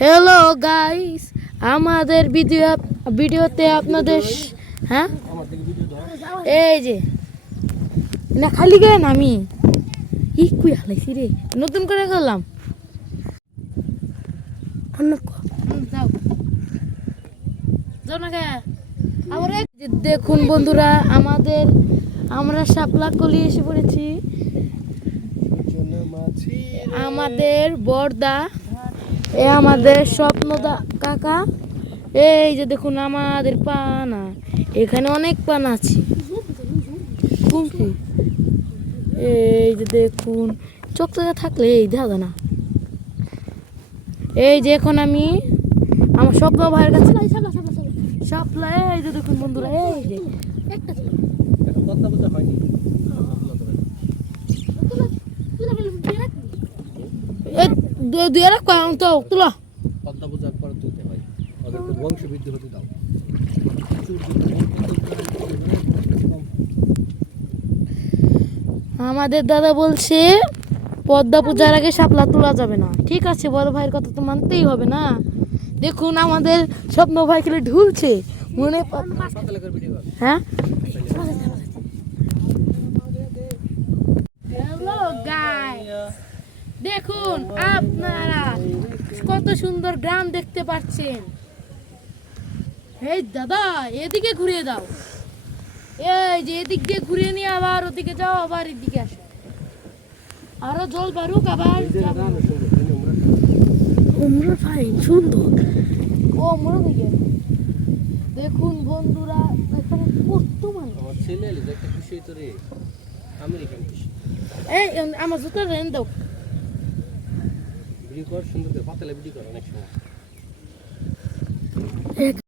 Hello guys, আমাদের ভিডিওতে আপনাদের হ্যাঁ এই যে না খালি গেন আমি ই কুই হালাইছি রে নতুন করে করলাম দেখুন বন্ধুরা, আমরা শাপলা কলি এসে পড়েছি। আমাদের বড়দা, এ আমাদের স্বপ্নদা কাকা। এই যে দেখুন আমাদের পানা, এখানে অনেক পানা আছে। এই যে দেখুন চোখ চোখে থাকলে এই দেখা না। এই যে এখন আমি আমার স্বপ্ন ভাইয়ের কাছে শাপলা, এই যে দেখুন বন্ধুরা, এই যে আমাদের দাদা বলছে পদ্মা পূজার আগে শাপলা তোলা যাবে না। ঠিক আছে, বড় ভাইয়ের কথা তো মানতেই হবে না। দেখুন আমাদের স্বপ্ন ভাই খেলে ঢুলছে মনে। হ্যাঁ হ্যালো গাইস, দেখুন আপনারা কত সুন্দর গ্রাম দেখতে পাচ্ছেন। এই দাদা এদিকে ঘুরিয়ে দাও, এই যে এদিক দিয়ে ঘুরিয়ে নিয়ে আবার ওদিকে যাও, আবার এদিকে আসো, আরো জল বারুক আবার সুন্দর। ও মনে দিকে দেখুন বন্ধুরা, এখানে কত মানুষ। আমার ছেলে একটা খুশি তো রে, আমেরিকান খুশি। এই আমার জুতা দেন দাও, ভিডিও কর সুন্দর করে, পাতালে ভিডিও কর অনেক সময়।